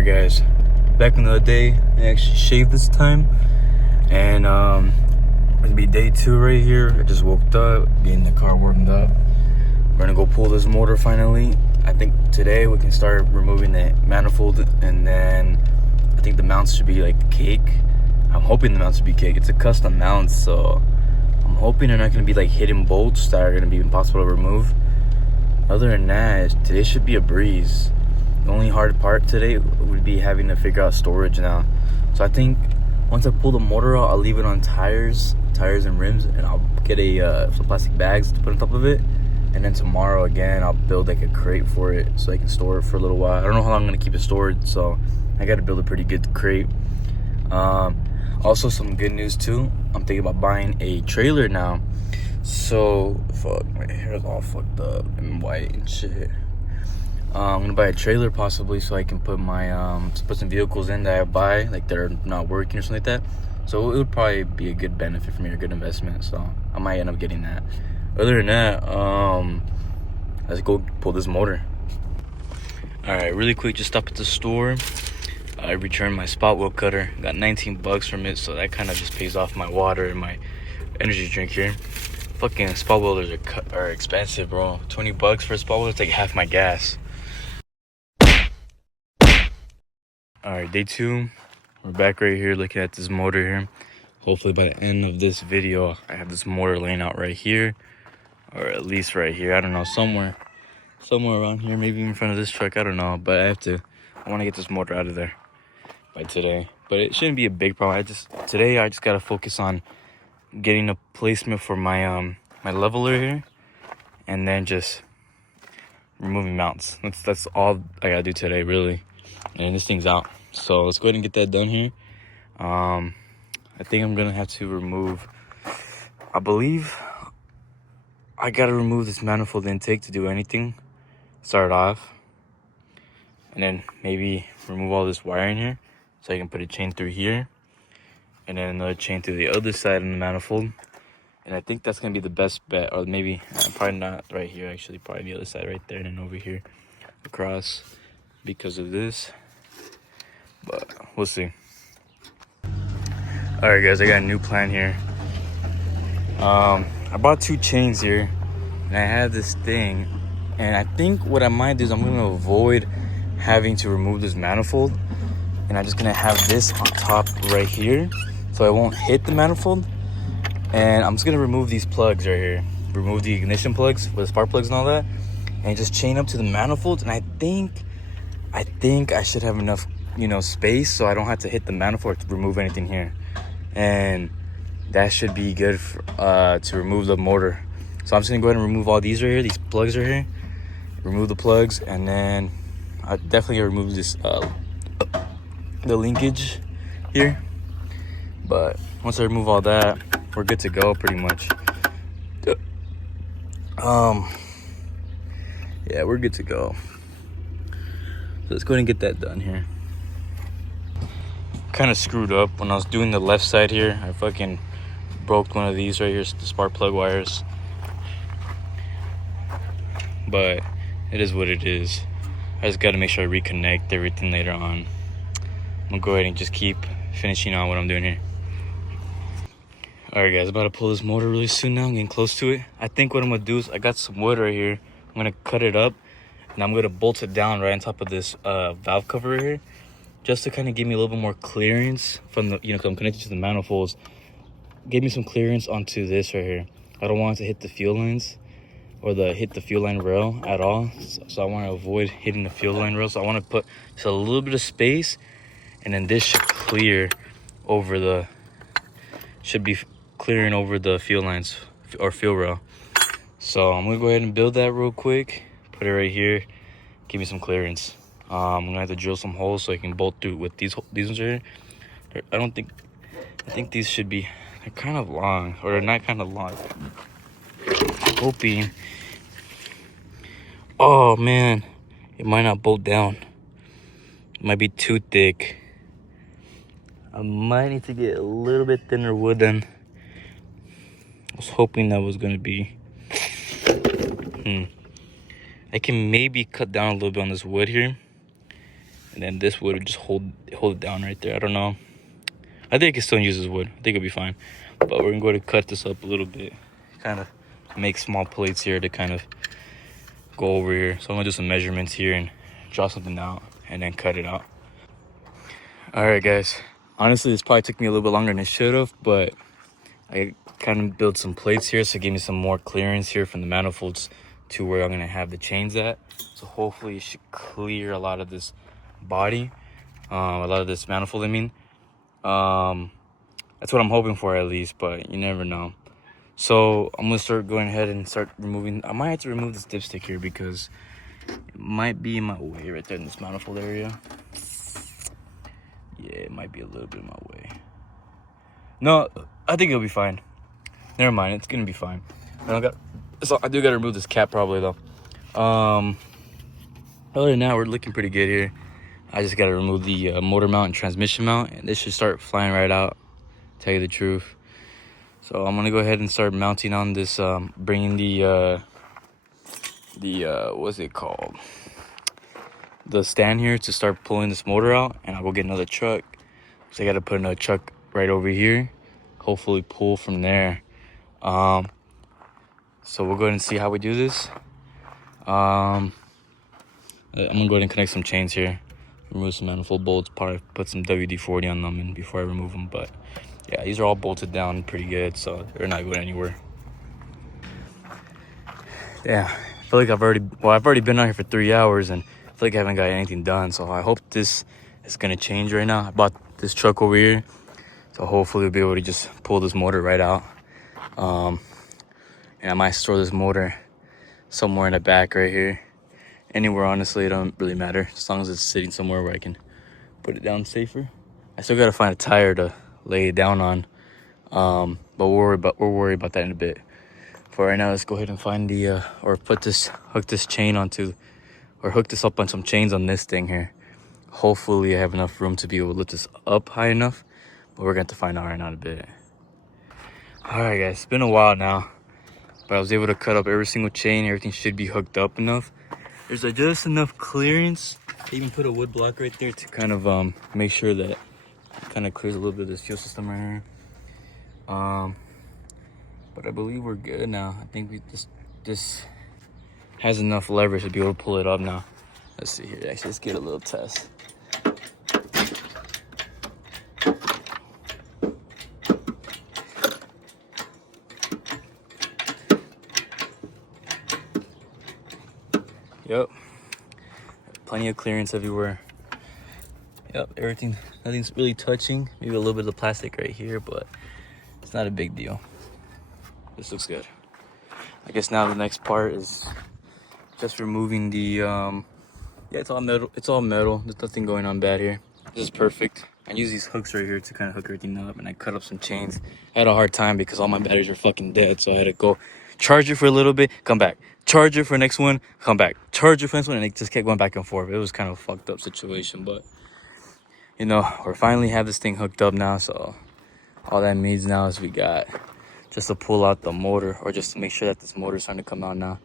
Alright guys, back in the day, I actually shaved this time, and it's gonna be day 2 right here. I just woke up, getting the car warmed up. We're gonna go pull this motor finally. I think today we can start removing the manifold, and then I think the mounts should be like cake. I'm hoping the mounts should be cake. It's a custom mount, so I'm hoping they're not gonna be like hidden bolts that are gonna be impossible to remove. Other than that, today should be a breeze. The only hard part today would be having to figure out storage now. So I think once I pull the motor out, I'll leave it on tires and rims, and I'll get some plastic bags to put on top of it. And then tomorrow again, I'll build like a crate for it so I can store it for a little while. I don't know how long I'm gonna keep it stored, so I gotta build a pretty good crate. Also, some good news too. I'm thinking about buying a trailer now. So, fuck, my hair's all fucked up and white and shit. I'm gonna buy a trailer possibly so I can put my put some vehicles in that I buy, like that are not working or something like that. So it would probably be a good benefit for me, or a good investment. So I might end up getting that. Other than that, let's go pull this motor. All right, really quick, just stop at the store. I returned my spot wheel cutter. Got 19 bucks from it, so that kind of just pays off my water and my energy drink here. Fucking spot welders are expensive, bro. 20 bucks for a spot welder, it's like half my gas. Alright, day 2. We're back right here looking at this motor here. Hopefully by the end of this video, I have this motor laying out right here. Or at least right here. I don't know, somewhere around here, maybe in front of this truck, I don't know. But I want to get this motor out of there by today. But it shouldn't be a big problem. Today I just gotta focus on getting a placement for my my leveler here, and then just removing mounts. That's all I gotta do today, really. And this thing's out, so let's go ahead and get that done here. I think I'm gonna have to remove, I believe I gotta remove this manifold intake to do anything. Start off, and then maybe remove all this wire in here so I can put a chain through here, and then another chain through the other side of the manifold. And I think that's gonna be the best bet. Or maybe probably not right here, actually, probably the other side right there, and then over here across, because of this. But we'll see. All right guys, I got a new plan here. I bought 2 chains here, and I have this thing, and I think what I might do is I'm gonna avoid having to remove this manifold, and I'm just gonna have this on top right here so I won't hit the manifold. And I'm just gonna remove these plugs right here, remove the ignition plugs with the spark plugs and all that, and just chain up to the manifolds. And I think I should have enough, space, so I don't have to hit the manifold to remove anything here, and that should be good for, to remove the motor. So I'm just gonna go ahead and remove all these right here, these plugs right here, remove the plugs, and then I definitely gotta remove this the linkage here. But once I remove all that, we're good to go pretty much. Yeah, we're good to go. So let's go ahead and get that done here. Kind of screwed up when I was doing the left side here. I fucking broke one of these right here, the spark plug wires. But it is what it is. I just got to make sure I reconnect everything later on. I'm gonna go ahead and just keep finishing on what I'm doing here. All right guys, about to pull this motor really soon now. I'm getting close to it. I think what I'm gonna do is, I got some wood right here. I'm gonna cut it up, and I'm gonna bolt it down right on top of this valve cover right here, just to kind of give me a little bit more clearance from the, because I'm connected to the manifolds. Give me some clearance onto this right here. I don't want it to hit the fuel lines or hit the fuel line rail at all. So I want to avoid hitting the fuel line rail. So I want to put just a little bit of space, and then this should clear over the, should be clearing over the fuel lines or fuel rail. So I'm gonna go ahead and build that real quick, put it right here, give me some clearance. I'm gonna have to drill some holes so I can bolt through with these ones right here. I think these should be, they're kind of long, or they're not kind of long. Hoping, oh man, it might not bolt down. It might be too thick. I might need to get a little bit thinner wood than I was hoping that was gonna be. I can maybe cut down a little bit on this wood here, and then this wood would just hold it down right there. I don't know. I think I can still use this wood. I think it'll be fine. But we're gonna go to cut this up a little bit, kind of make small plates here to kind of go over here. So I'm gonna do some measurements here and draw something out and then cut it out. All right, guys. Honestly, this probably took me a little bit longer than it should have, but I kind of built some plates here, so give me some more clearance here from the manifolds to where I'm gonna have the chains at. So hopefully it should clear a lot of this body, a lot of this manifold, I mean. That's what I'm hoping for at least, but you never know. So I'm gonna start going ahead and start removing. I might have to remove this dipstick here because it might be in my way right there in this manifold area. Yeah, it might be a little bit in my way. No, I think it'll be fine. Never mind, it's gonna be fine. I do gotta remove this cap probably though. Other than that, we're looking pretty good here. I just gotta remove the motor mount and transmission mount, and this should start flying right out. Tell you the truth. So I'm gonna go ahead and start mounting on this, bringing the what's it called? The stand here to start pulling this motor out, and I'll go get another truck. So I gotta put another truck right over here. Hopefully pull from there. So we'll go ahead and see how we do this. I'm gonna go ahead and connect some chains here. Remove some manifold bolts, probably put some WD-40 on them and before I remove them, but yeah, these are all bolted down pretty good, so they're not going anywhere. Yeah, I feel like I've already been out here for 3 hours and I feel like I haven't got anything done, so I hope this is gonna change right now. I bought this truck over here, so hopefully we'll be able to just pull this motor right out. And I might store this motor somewhere in the back right here. Anywhere, honestly, it don't really matter, as long as it's sitting somewhere where I can put it down safer. I still gotta find a tire to lay it down on, but we'll worry about that in a bit. For right now, let's go ahead and find the or hook this chain onto, or hook this up on some chains on this thing here. Hopefully I have enough room to be able to lift this up high enough, but we're going to find out right now in a bit. All right, guys, it's been a while now, but I was able to cut up every single chain. Everything should be hooked up enough. There's just enough clearance. I even put a wood block right there to kind of make sure that it kind of clears a little bit of this fuel system right here. But I believe we're good now. I think this has enough leverage to be able to pull it up now. Let's see here. Actually, let's get a little test. Yep. Plenty of clearance everywhere. Yep, nothing's really touching. Maybe a little bit of the plastic right here, but it's not a big deal. This looks good. I guess now the next part is just removing the, yeah, it's all metal. It's all metal. There's nothing going on bad here. This is perfect. I use these hooks right here to kind of hook everything up, and I cut up some chains. I had a hard time because all my batteries were fucking dead, so I had to go charge it for a little bit, come back, charge it for the next one, come back, charge it for the next one, and it just kept going back and forth. It was kind of a fucked up situation, but you know, we finally have this thing hooked up now, so all that means now is we got just to pull out the motor, or just to make sure that this motor is starting to come out now.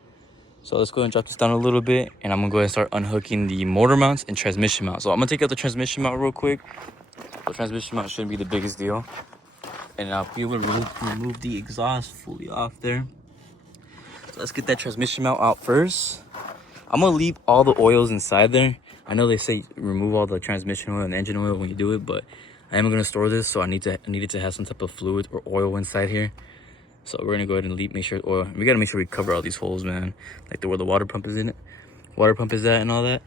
So let's go ahead and drop this down a little bit, and I'm gonna go ahead and start unhooking the motor mounts and transmission mount. So I'm gonna take out the transmission mount real quick. The transmission mount shouldn't be the biggest deal, and I'll be able to remove the exhaust fully off there. So let's get that transmission mount out first. I'm gonna leave all the oils inside there. I know they say remove all the transmission oil and engine oil when you do it, but I am gonna store this, so I needed to have some type of fluid or oil inside here. So we're gonna go ahead and make sure oil. We gotta make sure we cover all these holes, man. Like where the water pump is in it, water pump is at, and all that.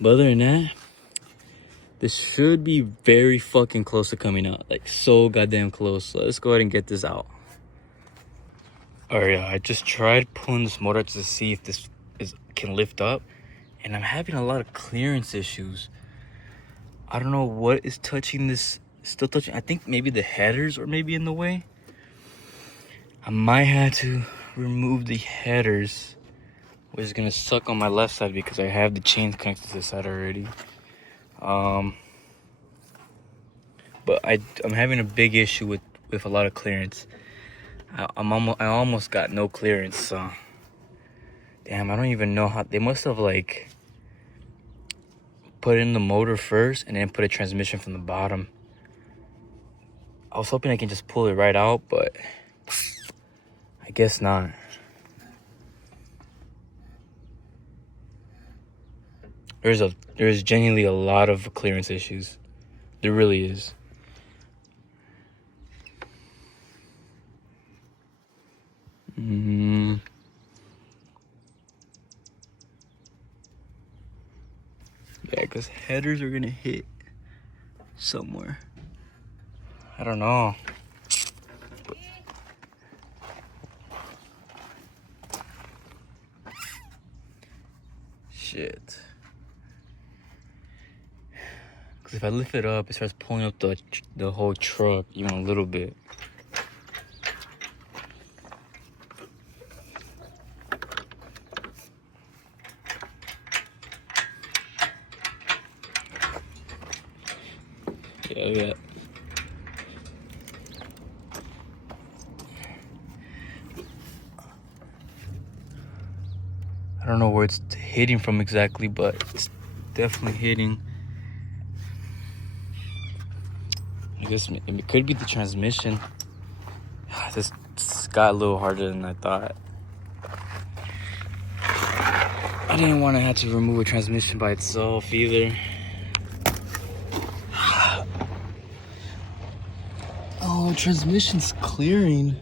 But other than that, this should be very fucking close to coming out. Like so goddamn close. So let's go ahead and get this out. Alright, I just tried pulling this motor to see if this can lift up, and I'm having a lot of clearance issues. I don't know what is touching this. Still touching. I think maybe the headers are maybe in the way. I might have to remove the headers, which is gonna suck on my left side because I have the chains connected to this side already. But I'm having a big issue with a lot of clearance. I almost got no clearance. So damn, I don't even know how they must have like put in the motor first and then put a transmission from the bottom. I was hoping I can just pull it right out, but I guess not. There's genuinely a lot of clearance issues. There really is. Yeah, because headers are gonna hit somewhere. I don't know. Shit. Because if I lift it up, it starts pulling up the whole truck even a little bit. Yeah. I don't know where it's hitting from exactly, but it's definitely hitting. I guess it could be the transmission. This got a little harder than I thought. I didn't want to have to remove a transmission by itself either. Oh, transmission's clearing.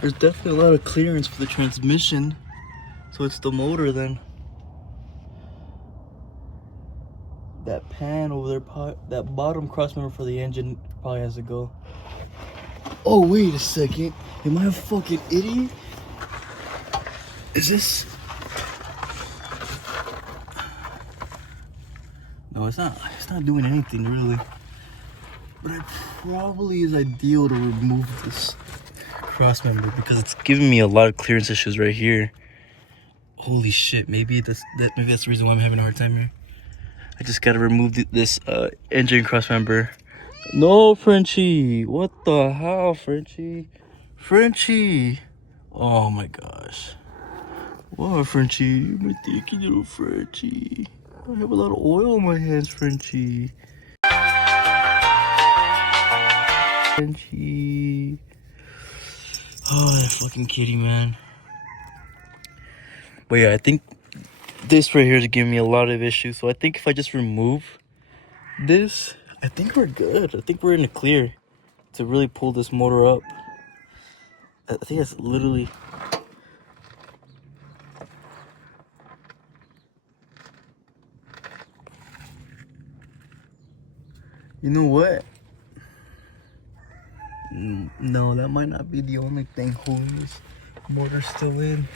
There's definitely a lot of clearance for the transmission. So it's the motor then. That pan over there, that bottom crossmember for the engine probably has to go. Oh, wait a second. Am I a fucking idiot? Is this... No, it's not doing anything really. But it probably is ideal to remove this crossmember because it's giving me a lot of clearance issues right here. Holy shit, maybe that's the reason why I'm having a hard time here. I just gotta remove this engine crossmember. No, Frenchie! What the hell, Frenchie? Frenchie! Oh my gosh. Wow, Frenchie, you're my thinky little Frenchie. I have a lot of oil on my hands, Frenchie. Frenchie. Oh, that fucking kitty, man. But yeah, I think this right here is giving me a lot of issues. So I think if I just remove this, I think we're good. I think we're in the clear to really pull this motor up. I think that's literally... You know what? No, that might not be the only thing holding this motor still in.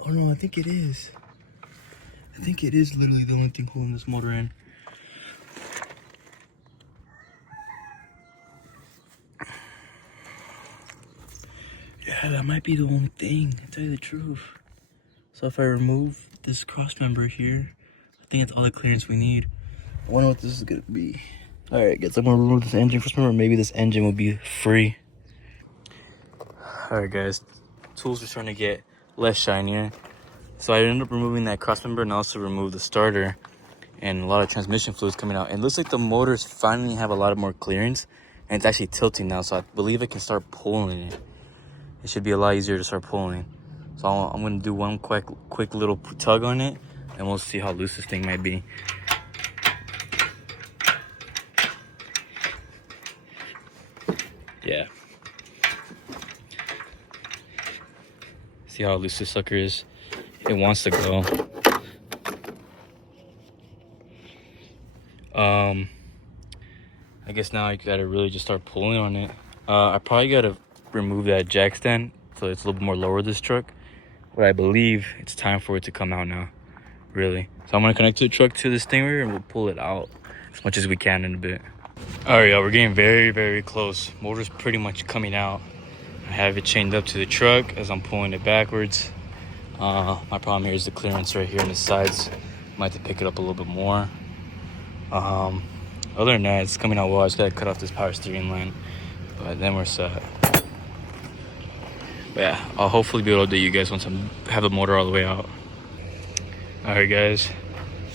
Oh no, I think it is. I think it is literally the only thing holding this motor in. Yeah, that might be the only thing, to tell you the truth. So if I remove this cross member here, I think that's all the clearance we need. I wonder what this is gonna be. Alright guys, I'm gonna remove this engine cross member. Maybe this engine will be free. Alright guys, tools are starting to get less shinier. So I ended up removing that cross member and also removed the starter and a lot of transmission fluids coming out. And it looks like the motors finally have a lot of more clearance and it's actually tilting now. So I believe I can start pulling it. It should be a lot easier to start pulling. So I'm gonna do one quick little tug on it and we'll see how loose this thing might be. Yeah. See how loose this sucker is? It wants to go. I guess now I gotta really just start pulling on it. I probably gotta remove that jack stand so it's a little bit more lower this truck. But I believe it's time for it to come out now, really. So I'm gonna connect the truck to this thing here and we'll pull it out as much as we can in a bit. All right, y'all, we're getting very, very close. Motor's pretty much coming out. I have it chained up to the truck as I'm pulling it backwards. My problem here is the clearance right here on the sides. Might have to pick it up a little bit more. Other than that, it's coming out well. I just gotta cut off this power steering line, but then we're set. But yeah, I'll hopefully be able to do you guys once I have the motor all the way out. All right, guys.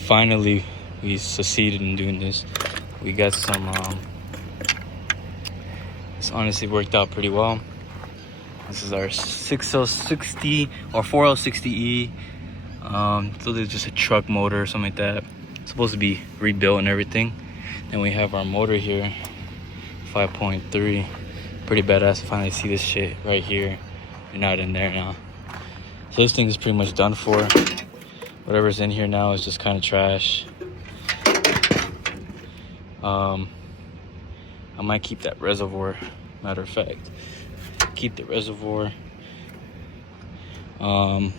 Finally, we succeeded in doing this. We got some. This honestly worked out pretty well. This is our 6L60 or 4L60E. So there's just a truck motor or something like that. It's supposed to be rebuilt and everything. Then we have our motor here, 5.3. Pretty badass to finally see this shit right here. You're not in there now. So this thing is pretty much done for. Whatever's in here now is just kind of trash. I might keep that reservoir, matter of fact. Keep the reservoir. Other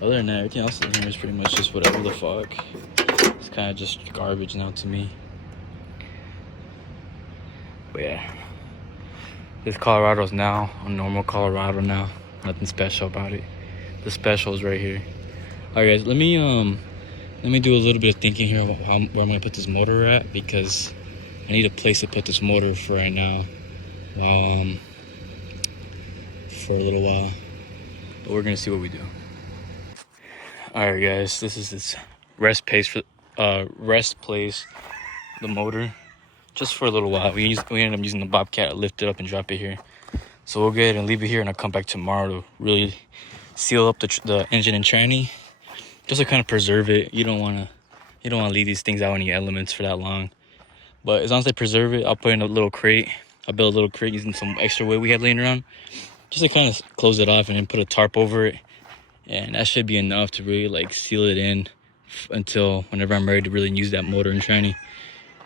than that, everything else in here is pretty much just whatever the fuck. It's kind of just garbage now to me. But yeah, this Colorado's now a normal Colorado now. Nothing special about it. The special is right here. Alright guys, let me do a little bit of thinking here about where I'm gonna put this motor at, because I need a place to put this motor for right now. For a little while. But we're gonna see what we do. Alright guys, this is this rest place, the motor, just for a little while. We ended up using the Bobcat to lift it up and drop it here. So we'll go ahead and leave it here, and I'll come back tomorrow to really seal up the engine and tranny, just to kind of preserve it. You don't want to leave these things out any elements for that long. But as long as I preserve it, I'll put in a little crate. I'll build a little crate using some extra wood we had laying around, just to kind of close it off, and then put a tarp over it. And that should be enough to really like seal it in until whenever I'm ready to really use that motor and tranny.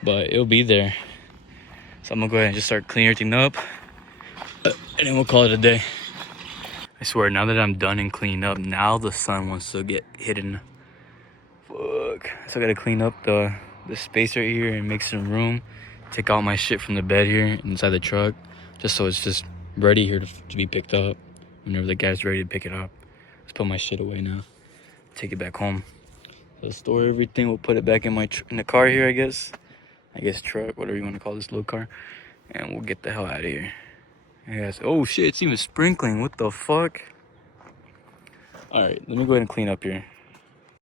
But it'll be there. So I'm gonna go ahead and just start cleaning everything up, and then we'll call it a day. I swear, now that I'm done and cleaning up, now the sun wants to get hidden. Fuck. So I gotta clean up the space right here and make some room. Take all my shit from the bed here inside the truck, just so it's just ready here to be picked up whenever the guy's ready to pick it up. Let's put my shit away now. Take it back home. So store everything. We'll put it back in in the car here, I guess truck, whatever you want to call this little car. And we'll get the hell out of here. Yes. Oh shit, it's even sprinkling. What the fuck? Alright, let me go ahead and clean up here.